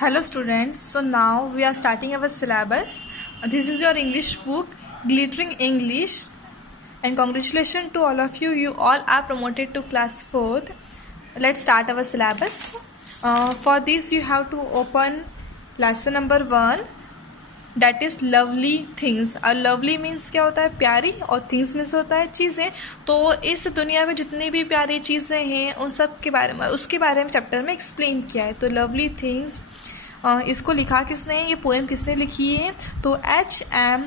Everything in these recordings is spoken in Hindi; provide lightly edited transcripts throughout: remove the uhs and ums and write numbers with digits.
Hello students, so now we are starting our syllabus. This is your English book, Glittering English, and congratulations to all of you. You all are promoted to class 4th. Let's start our syllabus. For this you have to open lesson number 1, that is lovely things. और lovely means क्या होता है? प्यारी, और things means होता है चीज़ें. तो इस दुनिया में जितनी भी प्यारी चीज़ें हैं उन सब के बारे में, उसके बारे में चैप्टर में एक्सप्लेन किया है. तो lovely things, इसको लिखा किसने है, ये पोएम किसने लिखी है? तो H.M.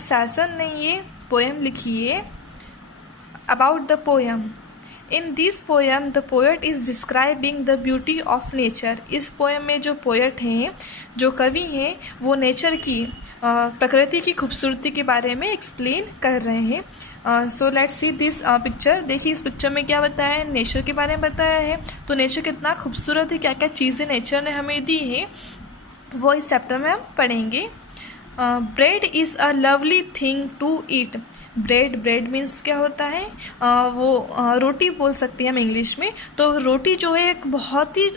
सारसन ने ये पोएम लिखी है. About the poem. In this poem the poet is describing the beauty of nature. इस पोएम में जो पोएट हैं, जो कवि हैं, वो नेचर की, प्रकृति की खूबसूरती के बारे में एक्सप्लेन कर रहे हैं. So let's see this picture. देखिए इस पिक्चर में क्या बताया है, नेचर के बारे में बताया है. तो नेचर कितना खूबसूरत है, क्या क्या चीज़ें नेचर ने हमें दी है, वो इस चैप्टर में हम पढ़ेंगे. Bread is a lovely thing to eat. Bread means क्या होता है, रोटी बोल सकते हैं हम इंग्लिश में. तो रोटी जो है एक बहुत ही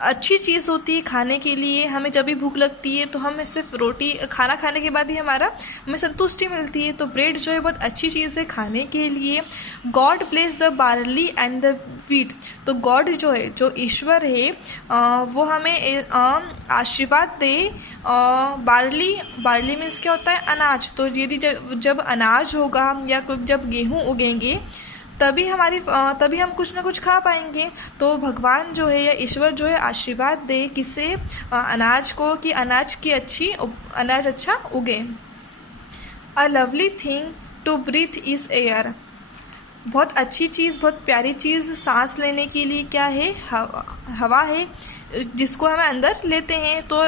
अच्छी चीज़ होती है खाने के लिए. हमें जब भी भूख लगती है तो हमें सिर्फ रोटी खाना खाने के बाद ही हमें संतुष्टि मिलती है. तो ब्रेड जो है बहुत अच्छी चीज़ है खाने के लिए. God bless the barley and the wheat. तो गॉड जो है, जो ईश्वर है, वो हमें आशीर्वाद दे. बार्ली मीन्स क्या होता है, अनाज. तो यदि जब अनाज होगा या जब गेहूँ उगेंगे तभी तभी हम कुछ ना कुछ खा पाएंगे. तो भगवान जो है या ईश्वर जो है आशीर्वाद दे किसे, अनाज को, कि अनाज अच्छा उगे. A lovely thing to breathe is air. बहुत अच्छी चीज़, बहुत प्यारी चीज़ सांस लेने के लिए क्या है, हवा है, जिसको हम अंदर लेते हैं. तो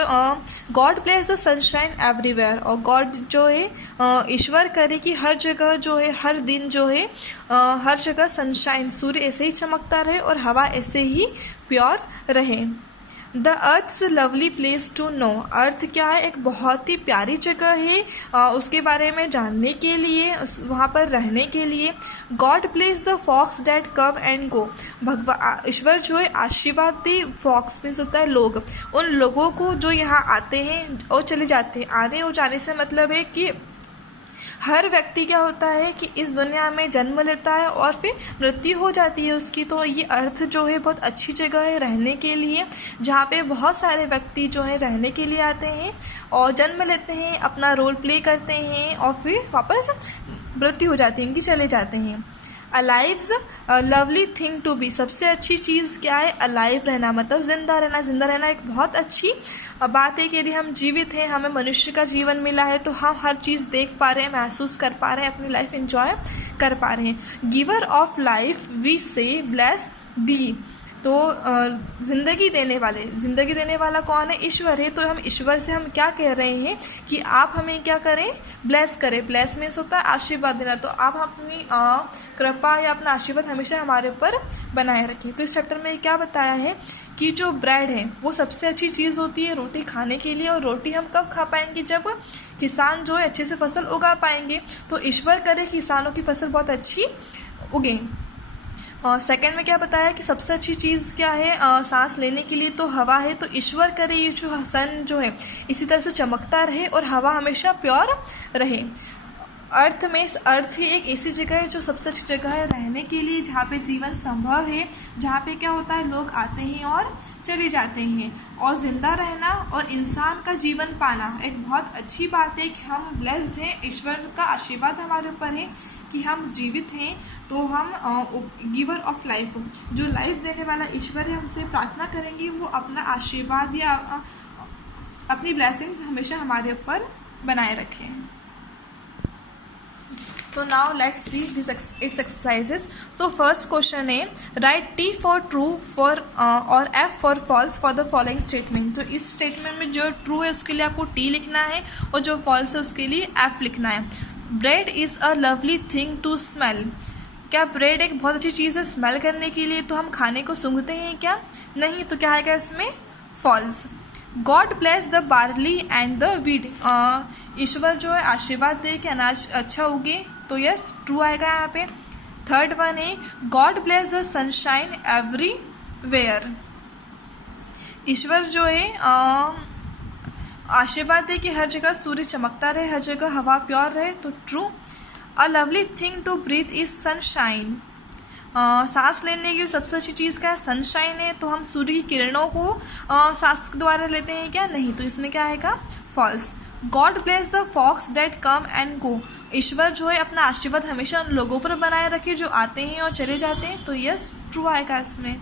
God place the sunshine everywhere. और गॉड जो है, ईश्वर करे कि हर जगह जो है, हर दिन जो है, हर जगह सनशाइन, सूर्य ऐसे ही चमकता रहे और हवा ऐसे ही प्योर रहे. The earth's lovely place to know. Earth क्या है, एक बहुत ही प्यारी जगह है उसके बारे में जानने के लिए, वहाँ पर रहने के लिए. God place the folks that come and go. ईश्वर जो है आशीर्वाद दी. फॉक्स मीन्स होता है लोग, उन लोगों को जो यहाँ आते हैं और चले जाते हैं. आने और जाने से मतलब है कि हर व्यक्ति क्या होता है कि इस दुनिया में जन्म लेता है और फिर मृत्यु हो जाती है उसकी. तो ये अर्थ जो है बहुत अच्छी जगह है रहने के लिए, जहाँ पे बहुत सारे व्यक्ति जो है रहने के लिए आते हैं और जन्म लेते हैं, अपना रोल प्ले करते हैं और फिर वापस मृत्यु हो जाती है उनकी, चले जाते हैं. अलाइव्स लवली थिंग टू बी. सबसे अच्छी चीज़ क्या है, अलाइव रहना, मतलब ज़िंदा रहना. ज़िंदा रहना एक बहुत अच्छी बात है कि यदि हम जीवित हैं, हमें मनुष्य का जीवन मिला है, तो हम हर चीज़ देख पा रहे हैं, महसूस कर पा रहे हैं, अपनी लाइफ एंजॉय कर पा रहे हैं. गिवर ऑफ लाइफ वी से ब्लेस दी. तो ज़िंदगी देने वाला कौन है, ईश्वर है. तो हम ईश्वर से हम क्या कह रहे हैं कि आप हमें क्या करें, ब्लेस करें. ब्लेस मीन्स होता है आशीर्वाद देना. तो आप अपनी कृपा या अपना आशीर्वाद हमेशा हमारे ऊपर बनाए रखें. तो इस चैप्टर में क्या बताया है कि जो ब्रेड है वो सबसे अच्छी चीज़ होती है रोटी खाने के लिए. और रोटी हम कब खा पाएंगे, जब किसान जो है अच्छे से फसल उगा पाएंगे. तो ईश्वर करे किसानों की फसल बहुत अच्छी उगे. सेकंड में क्या बताया कि सबसे अच्छी चीज़ क्या है, सांस लेने के लिए तो हवा है. तो ईश्वर करे ये जो सन जो है इसी तरह से चमकता रहे और हवा हमेशा प्योर रहे. अर्थ ही एक ऐसी जगह है जो सबसे अच्छी जगह है रहने के लिए, जहाँ पे जीवन संभव है, जहाँ पे क्या होता है, लोग आते हैं और चले जाते हैं. और ज़िंदा रहना और इंसान का जीवन पाना एक बहुत अच्छी बात है कि हम ब्लेस्ड हैं. ईश्वर का आशीर्वाद हमारे ऊपर है कि हम जीवित हैं. तो हम गिवर ऑफ लाइफ, जो लाइफ देने वाला ईश्वर है, हमसे प्रार्थना करेंगे वो अपना आशीर्वाद या अपनी ब्लेसिंग्स हमेशा हमारे ऊपर बनाए रखें. तो now let's see this its exercises. तो फर्स्ट क्वेश्चन है, write T for true for और F for false for the following statement. तो इस स्टेटमेंट में जो ट्रू है उसके लिए आपको टी लिखना है और जो फॉल्स है उसके लिए एफ लिखना है. Bread is a lovely thing to smell. क्या ब्रेड एक बहुत अच्छी चीज़ है स्मेल करने के लिए? तो हम खाने को सूंघते हैं क्या? नहीं. तो क्या आएगा इसमें, false. God bless the barley and the wheat. ईश्वर जो है आशीर्वाद दे कि अनाज अच्छा उगे. तो यस, ट्रू आएगा यहाँ पे. थर्ड वन है, God bless the sunshine everywhere. ईश्वर जो है आशीर्वाद दे कि हर जगह सूर्य चमकता रहे, हर जगह हवा प्योर रहे, तो true. A lovely thing to breathe is sunshine. सांस लेने की सबसे अच्छी चीज़ क्या है? सनशाइन है। तो हम सूर्य की किरणों को सांस के द्वारा लेते हैं क्या? नहीं। तो इसमें क्या आएगा? False. God bless the folks that come and go. ईश्वर जो है अपना आशीर्वाद हमेशा उन लोगों पर बनाए रखे जो आते हैं और चले जाते हैं, तो यस ट्रू आएगा इसमें।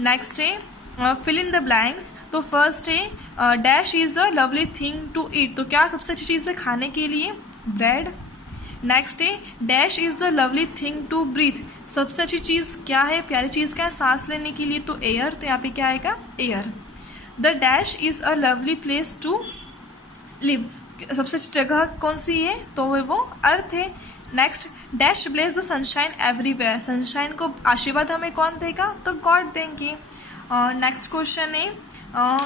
नेक्स्ट है फिल इन द ब्लैंक्स। तो फर्स्ट है dash is a lovely thing to eat. तो क्या सबसे अच्छी चीज़ है खाने के लिए? ब्रेड। नेक्स्ट है dash is the lovely thing to breathe. सबसे अच्छी चीज़ क्या है? प्यारी चीज़ क्या है सांस लेने के लिए? तो एयर। तो यहाँ पे क्या आएगा? Air. The dash is a lovely place to live. सबसे अच्छी जगह कौन सी है? तो वो अर्थ है। Next dash bless the sunshine everywhere. Sunshine को आशीर्वाद हमें कौन देगा? तो गॉड देंगे। नेक्स्ट क्वेश्चन है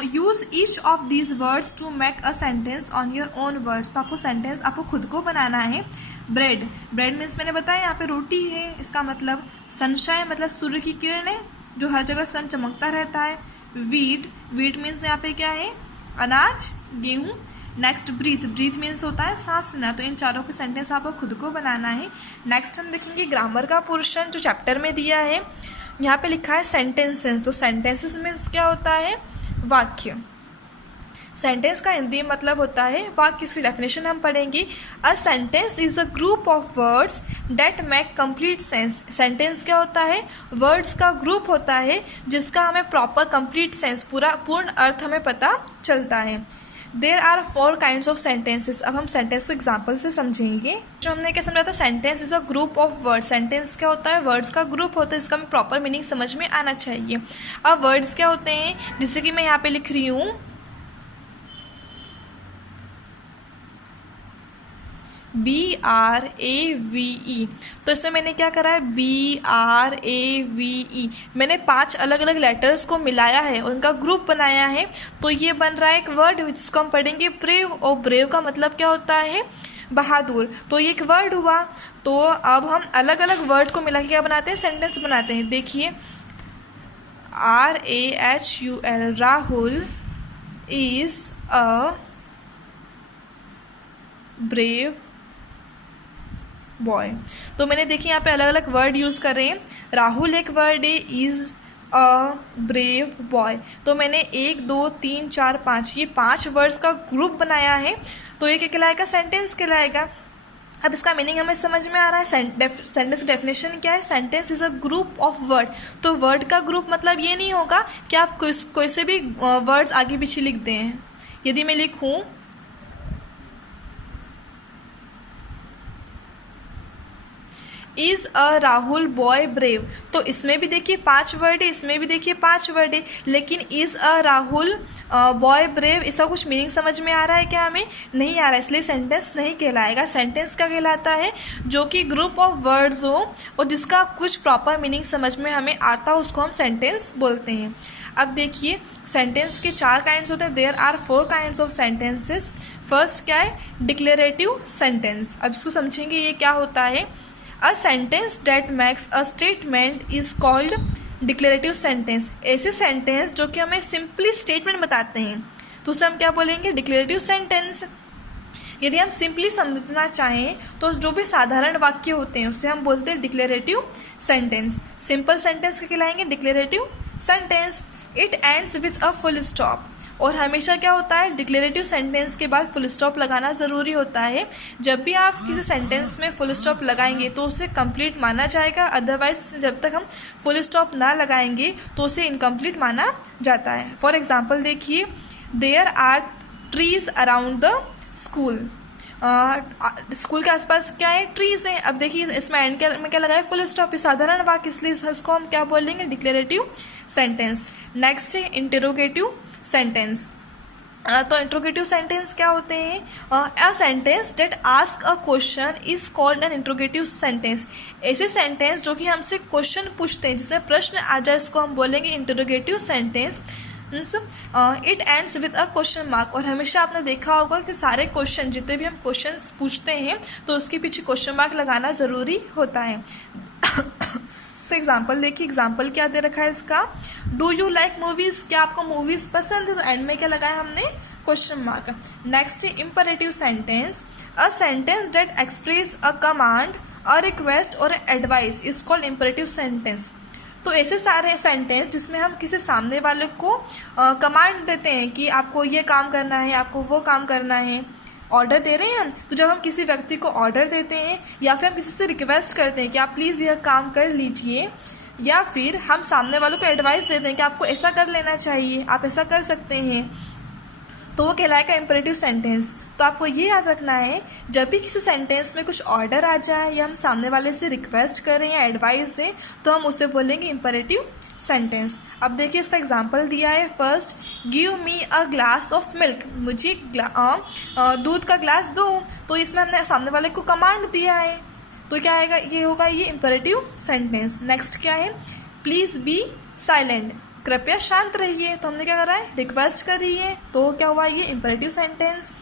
use each of these words to make a sentence on your own words. आपको सेंटेंस आपको खुद को बनाना है। ब्रेड। ब्रेड मीन्स मैंने बताया यहाँ पे रोटी है, इसका मतलब सनशाइन मतलब सूर्य की किरण है जो हर जगह सन चमकता रहता है। वीट। वीट मीन्स यहाँ पे क्या है? अनाज, गेहूँ। Next breathe. ब्रीथ मीन्स होता है सांस लेना। तो इन चारों के सेंटेंस आपको खुद को बनाना है। नेक्स्ट हम देखेंगे ग्रामर का पोर्शन जो चैप्टर में दिया है। यहाँ पे लिखा है सेंटेंसेस। तो सेंटेंसेस मीन्स क्या होता है? वाक्य। सेंटेंस का हिंदी मतलब होता है वाक्य। इसकी डेफिनेशन हम पढ़ेंगे। A sentence is a group of words that make complete sense. Sentence क्या होता है? वर्ड्स का ग्रुप होता है जिसका हमें प्रॉपर कंप्लीट सेंस पूर्ण अर्थ हमें पता चलता है। There are 4 kinds of sentences. अब हम सेंटेंस को एग्जाम्पल से समझेंगे। जो हमने क्या समझा था? Sentence is a group of words. Sentence क्या होता है? वर्ड्स का ग्रुप होता है, इसका हमें प्रॉपर मीनिंग समझ में आना चाहिए। अब वर्ड्स क्या होते हैं? जैसे कि मैं यहाँ पे लिख रही हूँ BRAVE। तो इसमें मैंने क्या करा है? BRAVE। मैंने 5 अलग अलग लेटर्स को मिलाया है और उनका ग्रुप बनाया है। तो ये बन रहा है एक वर्ड जिसको हम पढ़ेंगे ब्रेव। और ब्रेव का मतलब क्या होता है? बहादुर। तो ये एक वर्ड हुआ। तो अब हम अलग अलग वर्ड को मिला के क्या बनाते हैं? सेंटेंस बनाते हैं। देखिए RAHUL। Rahul is a brave boy. तो मैंने देखिए यहाँ पे अलग अलग वर्ड यूज़ कर रहे हैं। राहुल एक वर्ड है, इज़ अ ब्रेव बॉय। तो मैंने 1 2 3 4 5 ये 5 वर्ड्स का ग्रुप बनाया है। तो ये क्या कहलाएगा? सेंटेंस कहलाएगा। अब इसका मीनिंग हमें समझ में आ रहा है। सेंटेंस डेफिनेशन क्या है? Sentence is a group of word. तो वर्ड का ग्रुप मतलब ये नहीं होगा कि आप कोई से भी वर्ड्स आगे पीछे लिख दें। यदि मैं लिखूँ is a Rahul boy brave, तो इसमें भी देखिए 5 वर्ड है, इसमें भी देखिए 5 वर्ड है। लेकिन is a Rahul boy brave इसका कुछ मीनिंग समझ में आ रहा है क्या? हमें नहीं आ रहा है, इसलिए सेंटेंस नहीं कहलाएगा। सेंटेंस क्या कहलाता है? जो कि ग्रुप ऑफ वर्ड्स हो और जिसका कुछ प्रॉपर मीनिंग समझ में हमें आता हो उसको हम सेंटेंस बोलते हैं। अब देखिए सेंटेंस के 4 काइंड्स होते हैं। There are 4 kinds of sentences. First क्या है? Declarative sentence. अब इसको समझेंगे ये क्या होता है। A sentence that makes a statement is called declarative sentence। ऐसे सेंटेंस जो कि हमें सिंपली स्टेटमेंट बताते हैं तो उसे हम क्या बोलेंगे? Declarative sentence. यदि हम सिंपली समझना चाहें तो जो भी साधारण वाक्य होते हैं उसे हम बोलते हैं डिक्लेरेटिव सेंटेंस। सिंपल सेंटेंस के कहलाएंगे declarative sentence. It ends with a full stop. और हमेशा क्या होता है? डिक्लेरेटिव सेंटेंस के बाद फुल स्टॉप लगाना ज़रूरी होता है। जब भी आप किसी सेंटेंस में फुल स्टॉप लगाएंगे तो उसे कंप्लीट माना जाएगा। अदरवाइज जब तक हम फुल स्टॉप ना लगाएंगे तो उसे इनकम्प्लीट माना जाता है। फॉर एग्जांपल देखिए there are trees around the school. School के आसपास क्या है? ट्रीज़ हैं। अब देखिए इसमें एंड में क्या लगा है? Full stop. साधारण वाक्य, इसलिए इसको हम क्या बोलेंगे? Declarative sentence. नेक्स्ट है इंटरोगेटिव सेंटेंस। तो इंट्रोगेटिव सेंटेंस क्या होते हैं? A sentence that ask a question is called an interrogative sentence. ऐसे सेंटेंस जो कि हमसे क्वेश्चन पूछते हैं, जिसमें प्रश्न आ जाए, इसको हम बोलेंगे interrogative sentence. It ends with a question mark. और हमेशा आपने देखा होगा कि सारे क्वेश्चन जितने भी हम क्वेश्चंस पूछते हैं तो उसके पीछे क्वेश्चन मार्क लगाना ज़रूरी होता है। इसका एग्जाम्पल देखिए, एग्जाम्पल क्या दे रखा है इसका, डू यू लाइक मूवीज़, क्या आपको मूवीज़ पसंद है, तो एंड में क्या लगाया हमने, क्वेश्चन मार्क। नेक्स्ट है imperative sentence, a sentence that express a command, a request और advice is called imperative sentence. तो ऐसे सारे सेंटेंस जिसमें हम किसी सामने वाले को कमांड देते हैं कि आपको ये काम करना है, आपको वो काम करना है, ऑर्डर दे रहे हैं हम। तो जब हम किसी व्यक्ति को ऑर्डर देते हैं या फिर हम किसी से रिक्वेस्ट करते हैं कि आप प्लीज़ यह काम कर लीजिए, या फिर हम सामने वालों को एडवाइस देते हैं कि आपको ऐसा कर लेना चाहिए, आप ऐसा कर सकते हैं, तो वो कहलाएगा इम्परेटिव सेंटेंस। तो आपको ये याद रखना है, जब भी किसी सेंटेंस में कुछ ऑर्डर आ जाए या हम सामने वाले से रिक्वेस्ट करें या एडवाइस दें तो हम उसे बोलेंगे इम्परेटिव सेंटेंस। अब देखिए इसका एग्जांपल दिया है, first give me a glass of milk, मुझे दूध का ग्लास दो। तो इसमें हमने सामने वाले को कमांड दिया है, तो क्या आएगा, ये होगा ये इम्परेटिव सेंटेंस। नेक्स्ट क्या है, प्लीज़ बी साइलेंट, कृपया शांत रहिए, तो हमने क्या करा है, रिक्वेस्ट करी है, तो क्या हुआ, ये इम्परेटिव सेंटेंस।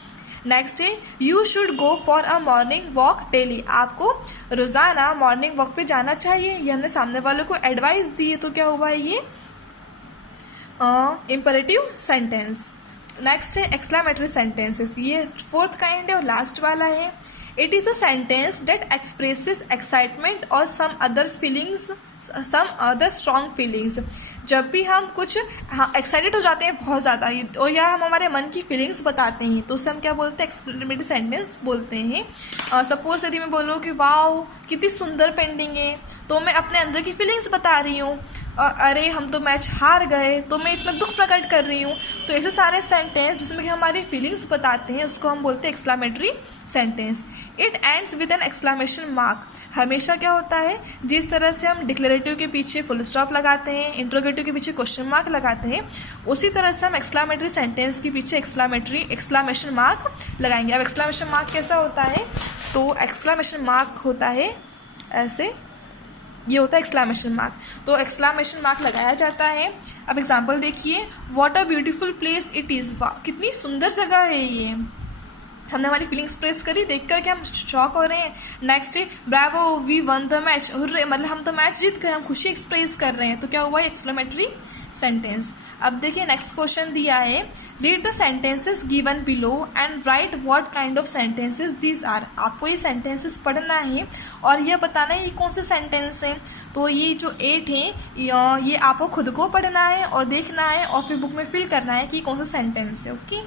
नेक्स्ट है you should go for a morning walk daily, आपको रोज़ाना मॉर्निंग वॉक पे जाना चाहिए, ये हमने सामने वालों को एडवाइस दी है, तो क्या हुआ ये इम्परेटिव सेंटेंस। नेक्स्ट है एक्सक्लेमेटरी सेंटेंसेस, ये फोर्थ काइंड है और लास्ट वाला है। It is a sentence that expresses excitement और some other feelings, some other strong feelings. जब भी हम कुछ एक्साइटेड हो जाते हैं बहुत ज़्यादा और या हम हमारे मन की फीलिंग्स बताते हैं तो उसे हम क्या बोलते हैं, एक्सक्लेमेटरी सेंटेंस बोलते हैं। सपोज यदि मैं बोलूँ कि वाओ कितनी सुंदर पेंटिंग है, तो मैं अपने अंदर की फीलिंग्स बता रही हूँ। अरे हम तो मैच हार गए, तो मैं इसमें दुख प्रकट कर रही हूँ। तो ऐसे सारे सेंटेंस जिसमें कि हमारी फीलिंग्स बताते हैं उसको हम बोलते हैं exclamatory sentence. It ends with an exclamation mark, हमेशा क्या होता है, जिस तरह से हम डिक्लेरेटिव के पीछे फुल स्टॉप लगाते हैं, इंट्रोगेटिव के पीछे क्वेश्चन मार्क लगाते हैं, उसी तरह से हम एक्सक्लेमेटरी सेंटेंस के पीछे एक्सक्लेमेशन मार्क लगाएंगे। अब एक्सक्लेमेशन मार्क कैसा होता है, तो एक्सक्लेमेशन मार्क होता है ऐसे, ये होता है एक्सक्लेमेशन मार्क। तो एक्सक्लेमेशन मार्क लगाया जाता है। अब एग्जांपल देखिए, what a beautiful place it is, वाह कितनी सुंदर जगह है ये, हमने हमारी फीलिंग्स एक्सप्रेस करी, देख कर के हम शॉक हो रहे हैं। नेक्स्ट है bravo we won the match, मतलब हम तो मैच जीत गए, हम खुशी एक्सप्रेस कर रहे हैं, तो क्या हुआ एक्सक्लेमेटरी सेंटेंस। अब देखिए नेक्स्ट क्वेश्चन दिया है, read the sentences given below and write what kind of sentences these are. आपको ये सेंटेंसेस पढ़ना है और यह बताना है ये कौन से सेंटेंस हैं। तो ये जो 8 हैं ये आपको खुद को पढ़ना है और देखना है और फिर बुक में फिल करना है कि कौन सा सेंटेंस है। ओके।